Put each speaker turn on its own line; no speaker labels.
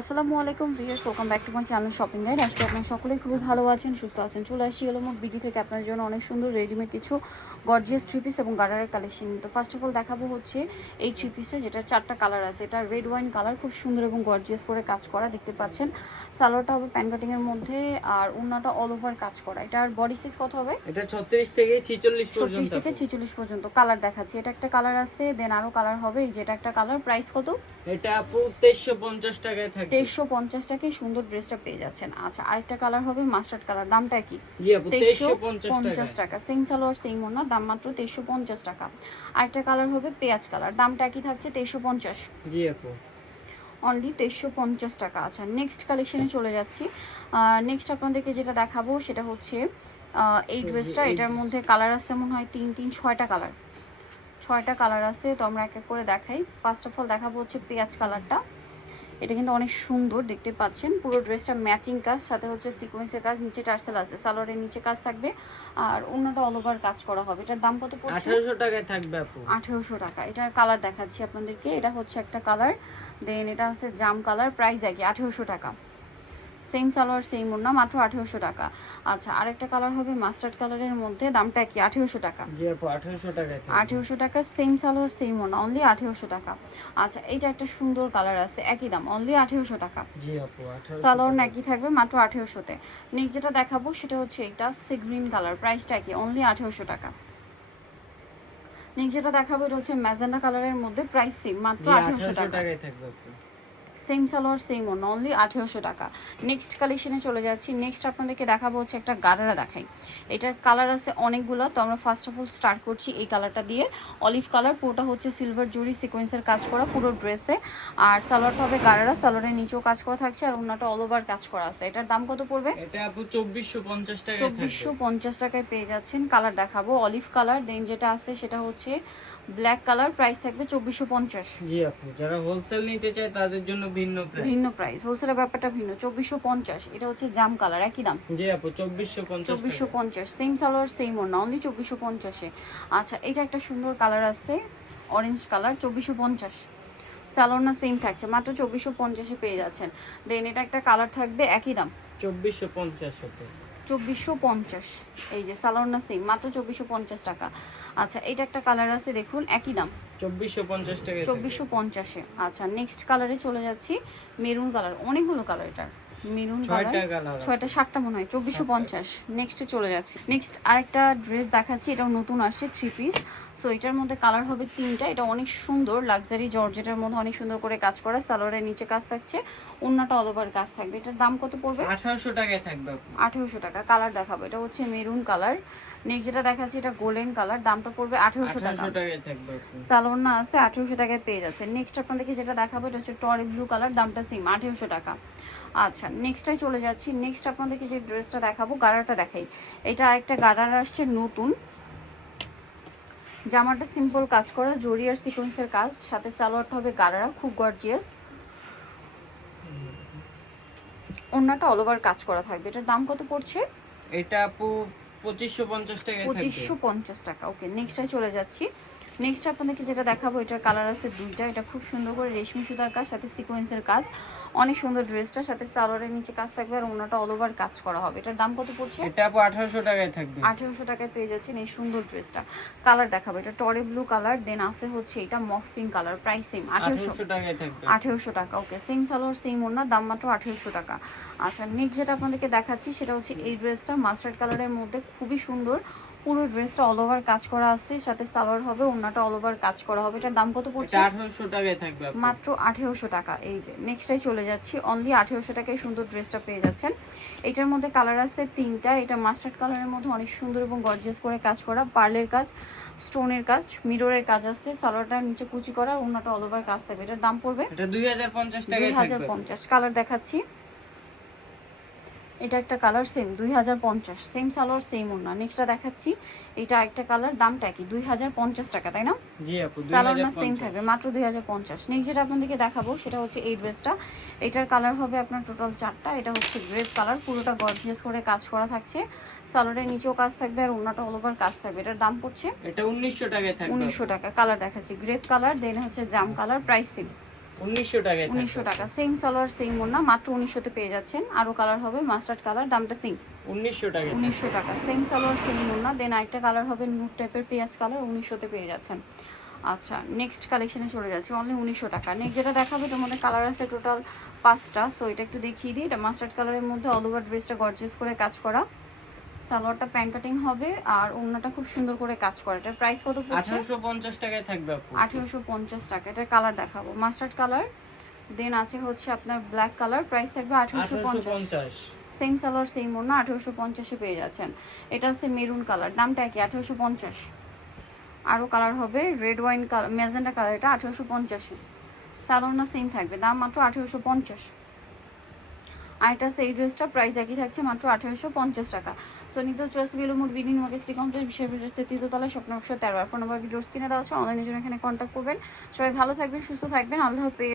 আসসালামু আলাইকুম viewers welcome back to my channel shopping guide. আজকে আপনারা সকলেই খুবই ভালো আছেন সুস্থ আছেন। চলে আসছি এলো মোট বিডি থেকে আপনাদের জন্য অনেক সুন্দর রেডিমেড কিছু গর্জিয়াস থ্রি পিস এবং গার্ডারের কালেকশন তো ফার্স্ট অফ অল দেখাবো হচ্ছে এই থ্রি পিসটা যেটা চারটা কালার আছে। এটা রেড ওয়াইন কালার খুব সুন্দর এবং গর্জিয়াস করে কাজ করা দেখতে পাচ্ছেন। সালোয়ারটা হবে প্যান কাটিংয়ের মধ্যে আর উন্নাটা অল ওভার কাজ করা। এটার বডি সাইজ কত হবে?
এটা 36 থেকে 46
ছত্রিশ
পর্যন্ত
থেকে ছেচল্লিশ পর্যন্ত কালার দেখাচ্ছি। এটা একটা কালার আছে দেন আরও কালার হবে। এই যেটা একটা কালার প্রাইস কত?
এটা আপু 2350 টাকায় থাকবে।
তেইশশো পঞ্চাশ টাকায় সুন্দর ড্রেসটা পেয়ে যাচ্ছেন। আচ্ছা আরেকটা কালার হবে মাস্টার্ড কালার দামটা কি? তেইশশো পঞ্চাশ
টাকা।
টাকা। সেম সালোয়ার সেম ওনা দাম মাত্র তেইশশো পঞ্চাশ টাকা। আরেকটা কালার হবে পেঁয়াজ কালার দামটা কি থাকছে? তেইশশো পঞ্চাশ।
জি আপু।
অনলি তেইশশো পঞ্চাশ টাকা। আচ্ছা নেক্সট কালেকশনে চলে যাচ্ছি। নেক্সট আপনাদেরকে যেটা দেখাবো সেটা হচ্ছে এই ড্রেসটা এটার মধ্যে কালার আছে মনে হয় তিন তিন ছয়টা কালার ছয়টা কালার আছে তো আমরা এক এক করে দেখাই। ফার্স্ট অফ অল দেখাবো হচ্ছে পেঁয়াজ কালারটা এটা কিন্তু অনেক সুন্দর দেখতে পাচ্ছেন। পুরো ড্রেসটা ম্যাচিং কাজ সাথে হচ্ছে সিকোয়েন্সের কাজ নিচে টার্সেল আছে সালোয়ারের নিচে কাজ থাকবে আর অন্যটা অল ওভার কাজ করা হবে। এটার দাম কত পড়ছে?
1800 টাকায় থাকবে আপু।
আঠেরোশো টাকা। এটার কালার দেখাচ্ছি আপনাদেরকে। এটা হচ্ছে একটা কালার দেন এটা হচ্ছে জাম কালার প্রাইস একই আঠেরোশো টাকা। সেম সালোয়ার সেম ওড়না মাত্র আঠেরোশো টাকা। আচ্ছা আরেকটা কালার হবে মাস্টার্ড কালারের মধ্যে দামটা কি? আঠেরোশো টাকা।
জি আপু 1800 টাকায় থাকবে।
আঠেরোশো টাকা সেম সালোয়ার সেম ওড়না অনলি আঠেরোশো টাকা। আচ্ছা এইটা একটা সুন্দর কালার আছে একই দাম অনলি আঠেরোশো টাকা।
জি আপু 1800
সালোয়ার। নাকি থাকবে মাত্র আঠেরোশোতে। নেক্সট যেটা দেখাবো সেটা হচ্ছে এটা সি গ্রিন কালার প্রাইসটা কি? অনলি আঠেরোশো টাকা। নেক্সট যেটা দেখাবো এটা হচ্ছে ম্যাজেন্ডা কালারের মধ্যে প্রাইস সেম মাত্র আঠেরোশো
1800
টাকা। সেম সালোয়ার সেম ওন অনলি আঠেরোশো টাকা। নেক্সট কালেকশনে চলে যাচ্ছি। নেক্সট আপনাদেরকে দেখাবো হচ্ছে একটা গারারা দেখাই। এটার কালার আছে অনেকগুলো। তো আমরা ফার্স্ট অফ অল স্টার্ট করছি এই কালারটা দিয়ে। অলিভ কালার পুরোটা হচ্ছে সিলভার জুরি সিকোয়েন্সের কাজ করা পুরো ড্রেসে আর সালোয়ারটা হবে গারারা সালোয়ারের নিচেও কাজ করা থাকছে আর অন্যটা অল ওভার কাজ করা আছে। এটার দাম কত পড়বে?
এটা আপু 2450 টাকায়
চব্বিশশো পঞ্চাশ টাকায় পেয়ে যাচ্ছেন। কালার দেখাবো। অলিভ কালার দেন যেটা আছে সেটা হচ্ছে ব্ল্যাক কালার প্রাইস থাকবে চব্বিশশো পঞ্চাশ।
জি আপু যারা হোলসেল নিতে চায় তাদের জন্য ভিন্ন প্রাইস
ভিন্ন প্রাইস হোলসেলের ব্যাপারটা ভিন্ন। চব্বিশশো পঞ্চাশ এটা হচ্ছে জাম কালার একই দাম?
জি আপু 2450
সেম সালোয়ার সেম ওড়না অনলি আচ্ছা এটা একটা সুন্দর কালার আছে অরেঞ্জ কালার চব্বিশশো পঞ্চাশ। সালোয়ার না সেম থাকছে মাত্র চব্বিশশো পঞ্চাশে পেয়ে যাচ্ছেন। দেন এটা একটা কালার থাকবে একই দাম?
2450
চব্বিশশো পঞ্চাশ। এই যে সালোয়ার না সেম মাত্র চব্বিশশো পঞ্চাশ টাকা। আচ্ছা এটা একটা কালার আছে দেখুন একই দাম।
চব্বিশশো পঞ্চাশ টাকা
চব্বিশশো পঞ্চাশে। আচ্ছা নেক্সট কালারে চলে যাচ্ছি মেরুন কালার অনেকগুলো কালার এটার। মেরুন
ছয়টা
সাতটা মনে হয় চব্বিশশো পঞ্চাশ। নেক্সটে চলে যাচ্ছে। নেক্সট আরেকটা ড্রেস দেখাচ্ছি এটাও নতুন আসছে থ্রি পিস সো এটার মধ্যে কালার হবে তিনটা এটা অনেক সুন্দর লাক্সারি জর্জেটার মধ্যে অনেক সুন্দর করে কাজ করা সালোয়ারের নিচে কাজ থাকছে অন্যটা অল ওভার কাজ থাকবে। এটার দাম কত পড়বে?
1800 টাকায় থাকবে আঠারোশো
আঠেরোশো টাকা কালার দেখাবো এটা হচ্ছে মেরুন কালার নেক্সট যেটা দেখাচ্ছি এটা গোল্ডেন কালার দামটা পড়বে আঠেরোশো টাকা।
1800 টাকায় থাকবে আপু
সালোয়ার না আছে আঠেরোশো টাকায় পেয়ে যাচ্ছে নেক্সট আপনাদেরকে যেটা দেখাবো এটা হচ্ছে টরি ব্লু কালার দামটা সেম আঠেরোশো টাকা। আচ্ছা নেক্সটটাই চলে যাচ্ছি। নেক্সট আপনাদেরকে যে ড্রেসটা দেখাবো গাড়াটা দেখাই। এটা আরেকটা গাড়ার আসছে নতুন। জামাটা সিম্পল কাজ করা জরি আর সিকোয়েন্সের কাজ। সাথে সালোয়ারটা হবে গাড়ারা খুব গর্জিয়াস অন্যটা অল ওভার কাজ করা থাকবে। এটার দাম কত পড়ছে?
এটা আপু 2550 পঞ্চাশ টাকা
পঁচিশশো পঞ্চাশ টাকা। ওকে নেক্সটে চলে যাচ্ছি। নেক্সট আপনাদেরকে যেটা দেখাবো এটার কালার আছে দুইটা। এটা খুব সুন্দর করে রেশমি সুতার কাজ সাথে সিকোয়েন্সের কাজ। অনেক সুন্দর ড্রেসটা সাথে সালোয়ারের নিচে কাজ থাকবে আর অন্যটা অল ওভার কাজ করা হবে। এটার দাম কত পড়ছে?
এটা আপু 1800 টাকায় থাকবে।
আঠেরোশো টাকায় পেয়ে যাচ্ছেন এই সুন্দর ড্রেসটা কালার দেখাবো এটা টরে ব্লু কালার দেন আছে হচ্ছে এটা মফ পিঙ্ক কালার প্রাইস সেম আঠেরোশো।
1800 টাকায় থাকবে।
আঠেরোশো টাকা ওকে সেম সালোয়ার সেম ওড়না দাম মাত্র আঠেরোশো টাকা। আচ্ছা নেক্সট যেটা আপনাদেরকে দেখাচ্ছি সেটা হচ্ছে এই ড্রেসটা মাস্টার্ড কালারের মধ্যে খুবই সুন্দর। পুরো ড্রেসটা অল ওভার কাজ করা আছে সাথে সালোয়ার হবে ওড়নাটা অল ওভার কাজ করা হবে। এটার দাম কত পড়ছে?
1800 টাকায় থাকবে
মাত্র আঠেরোশো টাকা। এই যে নেক্সটাই চলে যাচ্ছি। অনলি আঠেরোশো টাকায় সুন্দর ড্রেসটা পেয়ে যাচ্ছেন। এটার মধ্যে কালার আছে তিনটা। এটা মাস্টার্ড কালারের মধ্যে অনেক সুন্দর এবং গর্জিয়াস করে কাজ করা। পার্লের কাজ স্টোনের কাজ মিররের কাজ আছে। সালোয়ারটা নিচে কুচি করা ওড়নাটা অল ওভার কাজ থাকবে। এটার দাম পড়বে
এটা 2050
দুই
টাকায়
হাজার
থাকবে
পঞ্চাশ। কালার দেখাচ্ছি। এটা একটা কালার সেম দুই হাজার পঞ্চাশ সেম সালোয়ার সেম ওড়না। নেক্সটটা দেখাচ্ছি। এটা একটা কালার দামটা কি? দুই হাজার পঞ্চাশ টাকা তাই না? সালোয়ার না সেম থাকবে মাত্র দুই হাজার পঞ্চাশ। নেক্সট যেটা আপনাদেরকে দেখাবো সেটা হচ্ছে এই ড্রেসটা এটার কালার হবে আপনার টোটাল চারটা। এটা হচ্ছে গ্রেপ কালার পুরোটা গর্জিয়াস করে কাজ করা থাকছে। সালোয়ারের নিচেও কাজ থাকবে আর অন্যটা অল ওভার কাজ থাকবে। এটার দাম পড়ছে
এটা 1900 টাকায়
উনিশশো টাকা। কালার দেখাচ্ছি গ্রেপ কালার দেন হচ্ছে জাম কালার প্রাইস সেম
উনিশশো টাকায় থাকবে।
টাকা। সেম সালোয়ার সেম ওড়না মাত্র উনিশশোতে পেয়ে যাচ্ছেন। আরও কালার হবে মাস্টার্ড কালার দামটা সেম
উনিশশো টাকায় থাকবে।
টাকা। সেম সালোয়ার সেম ওড়না দেন আরেকটা কালার হবে নুট টাইপের পেঁয়াজ কালার উনিশশোতে পেয়ে যাচ্ছেন। আচ্ছা নেক্সট কালেকশনে চলে যাচ্ছে অনলি উনিশশো টাকা। নেক্সট যেটা দেখাবো এটার মধ্যে কালার আছে টোটাল পাঁচটা সো এটা একটু দেখিয়ে দিই। এটা মাস্টার্ড কালারের মধ্যে অল ওভার ড্রেসটা গর্জেস করে কাজ করা। সালোয়ারটা প্যান কাটিং হবে আর ওড়নাটা খুব সুন্দর করে কাজ করে। এটার প্রাইস কত পড়ছে?
1850 টাকায় থাকবে আপু।
1850 টাকা। এটা কালার দেখাবো। মাস্টার্ড কালার দেন আছে হচ্ছে আপনার ব্ল্যাক কালার প্রাইস থাকবে
1850
সেম সালোয়ার সেম ওড়না 1850 এ পেয়ে যাচ্ছেন। এটা আছে মেরুন কালার দামটা কি? 1850 আরও কালার হবে red wine colour magenta colour এটা 1850 সালোয়ারটা সেম থাকবে। দাম মাত্র 1850 আরেকটা সেই ড্রেসটা প্রাইস একই থাকছে মাত্র আঠারোশো পঞ্চাশ টাকা। সো নিতে চুরাশি বিলো মোট বিনিয়োগ মার্কেট শ্রী কমপ্লেক্স স্বপ্ন একশো তেরো। ফোন নম্বর ভিডিওস কিনে দেওয়া আছে অনলাইনের জন্য এখানে কন্ট্যাক্ট করবেন। সবাই ভালো থাকবেন, সুস্থ থাকবেন, আল্লাহ পে